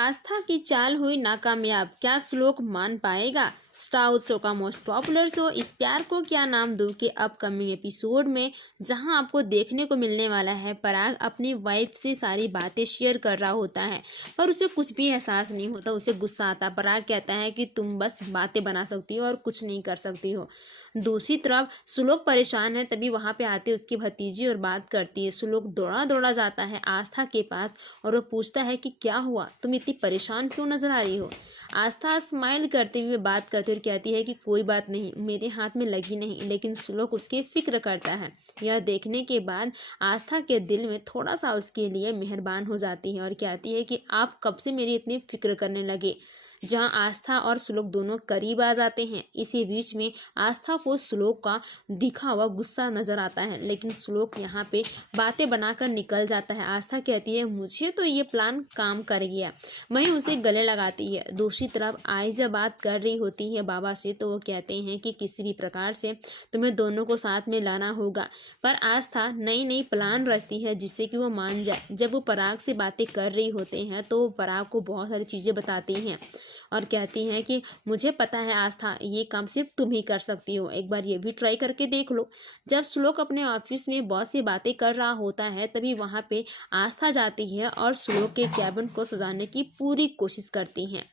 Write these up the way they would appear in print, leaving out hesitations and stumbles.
आस्था की चाल हुई नाकामयाब, क्या श्लोक मान पाएगा? स्टार उत्सव का मोस्ट पॉपुलर शो इस प्यार को क्या नाम दूं के अपकमिंग एपिसोड में जहां आपको देखने को मिलने वाला है पराग अपनी वाइफ से सारी बातें शेयर कर रहा होता है पर उसे कुछ भी एहसास नहीं होता। उसे गुस्सा आता। पराग कहता है कि तुम बस बातें बना सकती हो और कुछ नहीं कर सकती हो। दूसरी तरफ सुलोक परेशान है। तभी वहां पे आते उसकी भतीजी और बात करती है। सुलोक दौड़ा दौड़ा जाता है आस्था के पास और वो पूछता है कि क्या हुआ, तुम इतनी परेशान क्यों नजर आ रही हो। आस्था स्माइल करते हुए बात करती और कहती है कि कोई बात नहीं, मेरे हाथ में लगी नहीं। लेकिन सुलोक उसकी फिक्र करता है। यह देखने के बाद आस्था के दिल में थोड़ा सा उसके लिए मेहरबान हो जाती है और कहती है कि आप कब से मेरी इतनी फिक्र करने लगे। जहां आस्था और सुलोक दोनों करीब आ जाते हैं। इसी बीच में आस्था को सुलोक का दिखा हुआ गुस्सा नजर आता है, लेकिन सुलोक यहाँ पे बातें बनाकर निकल जाता है। आस्था कहती है मुझे तो ये प्लान काम कर गया। वहीं उसे गले लगाती है। दूसरी तरफ आई जब बात कर रही होती है बाबा से तो वो कहते हैं कि किसी भी प्रकार से तुम्हें दोनों को साथ में लाना होगा। पर आस्था नई नई प्लान रचती है जिससे कि वो मान जाए। जब वो पराग से बातें कर रही होते हैं तो वो पराग को बहुत सारी चीज़ें बताती हैं और कहती हैं कि मुझे पता है आस्था, ये काम सिर्फ तुम ही कर सकती हो, एक बार ये भी ट्राई करके देख लो। जब श्लोक अपने ऑफिस में बॉस से बातें कर रहा होता है तभी वहाँ पे आस्था जाती है और श्लोक के कैबिन को सजाने की पूरी कोशिश करती हैं।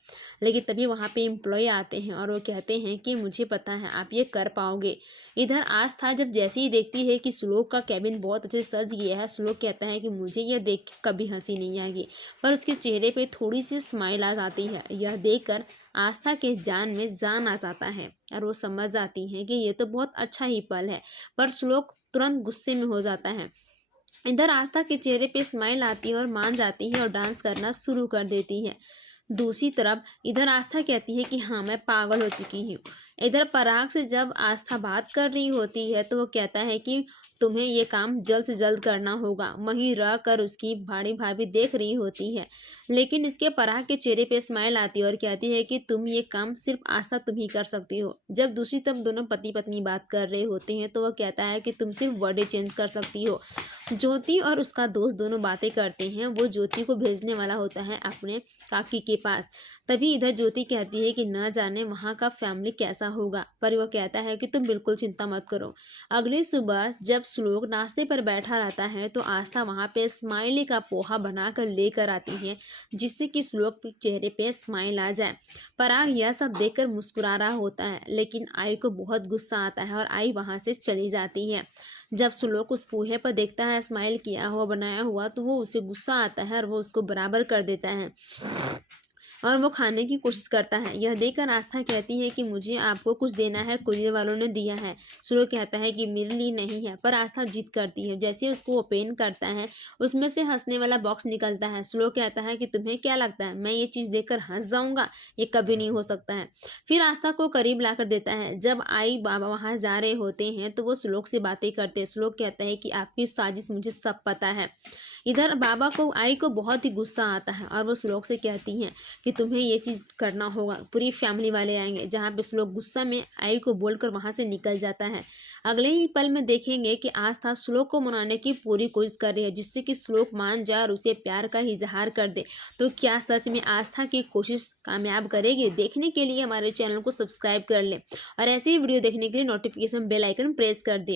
लेकिन तभी वहाँ पे एम्प्लॉय आते हैं और वो कहते हैं कि मुझे पता है आप ये कर पाओगे। इधर आस्था जब जैसे ही देखती है कि श्लोक का कैबिन बहुत अच्छे से सज गया है, श्लोक कहता है कि मुझे यह देख के कभी हंसी नहीं आएगी। पर उसके चेहरे पे थोड़ी सी स्माइल आ जाती है। यह देखकर आस्था के जान में जान आ जाता है और वो समझ जाती है कि ये तो बहुत अच्छा ही पल है। पर श्लोक तुरंत गुस्से में हो जाता है। इधर आस्था के चेहरे पे स्माइल आती है और मान जाती है और डांस करना शुरू कर देती है। दूसरी तरफ इधर आस्था कहती है कि हाँ मैं पागल हो चुकी हूँ। इधर पराग से जब आस्था बात कर रही होती है तो वो कहता है कि तुम्हें ये काम जल्द से जल्द करना होगा। वहीं रह कर उसकी बड़ी भाभी देख रही होती है, लेकिन इसके पराग के चेहरे पे स्माइल आती है और कहती है कि तुम ये काम सिर्फ आस्था तुम ही कर सकती हो। जब दूसरी तरफ दोनों पति पत्नी बात कर रहे होते हैं तो वह कहता है कि तुम सिर्फ बर्थडे चेंज कर सकती हो। ज्योति और उसका दोस्त दोनों बातें करते हैं। वो ज्योति को भेजने वाला होता है अपने काकी के पास। तभी इधर ज्योति कहती है कि न जाने वहाँ का फैमिली कैसा होगा, पर वह कहता है कि तुम बिल्कुल चिंता मत करो। अगली सुबह जब श्लोक नाश्ते पर बैठा रहता है तो आस्था वहाँ पे स्माइली का पोहा बनाकर लेकर आती है जिससे कि श्लोक के चेहरे पे स्माइल आ जाए। पराग यह सब देखकर मुस्कुरा रहा होता है, लेकिन आई को बहुत गुस्सा आता है और आई वहाँ से चली जाती है। जब श्लोक उस पोहे पर देखता है स्माइल किया हुआ बनाया हुआ तो वो उसे गुस्सा आता है और वो उसको बराबर कर देता है और वो खाने की कोशिश करता है। यह देखकर आस्था कहती है कि मुझे आपको कुछ देना है, कुरियर वालों ने दिया है। श्लोक कहता है कि मेरे लिए नहीं है, पर आस्था जिद करती है। जैसे उसको ओपन करता है उसमें से हंसने वाला बॉक्स निकलता है। श्लोक कहता है कि तुम्हें क्या लगता है मैं ये चीज़ देखकर हंस जाऊंगा, ये कभी नहीं हो सकता है। फिर आस्था को करीब लाकर देता है। जब आई बाबा वहाँ जा रहे होते हैं तो वो श्लोक से बातें करते हैं। श्लोक कहता है कि आपकी साजिश मुझे सब पता है। इधर बाबा को आई को बहुत ही गुस्सा आता है और वो श्लोक से कहती हैं कि तुम्हें ये चीज़ करना होगा, पूरी फैमिली वाले आएंगे। जहाँ पे श्लोक गुस्सा में आई को बोलकर वहाँ से निकल जाता है। अगले ही पल में देखेंगे कि आस्था श्लोक को मनाने की पूरी कोशिश कर रही है जिससे कि श्लोक मान जाए और उसे प्यार का इजहार कर दे। तो क्या सच में आस्था की कोशिश कामयाब करेगी? देखने के लिए हमारे चैनल को सब्सक्राइब कर ले और ऐसे ही वीडियो देखने के लिए नोटिफिकेशन बेल आइकन प्रेस कर दे।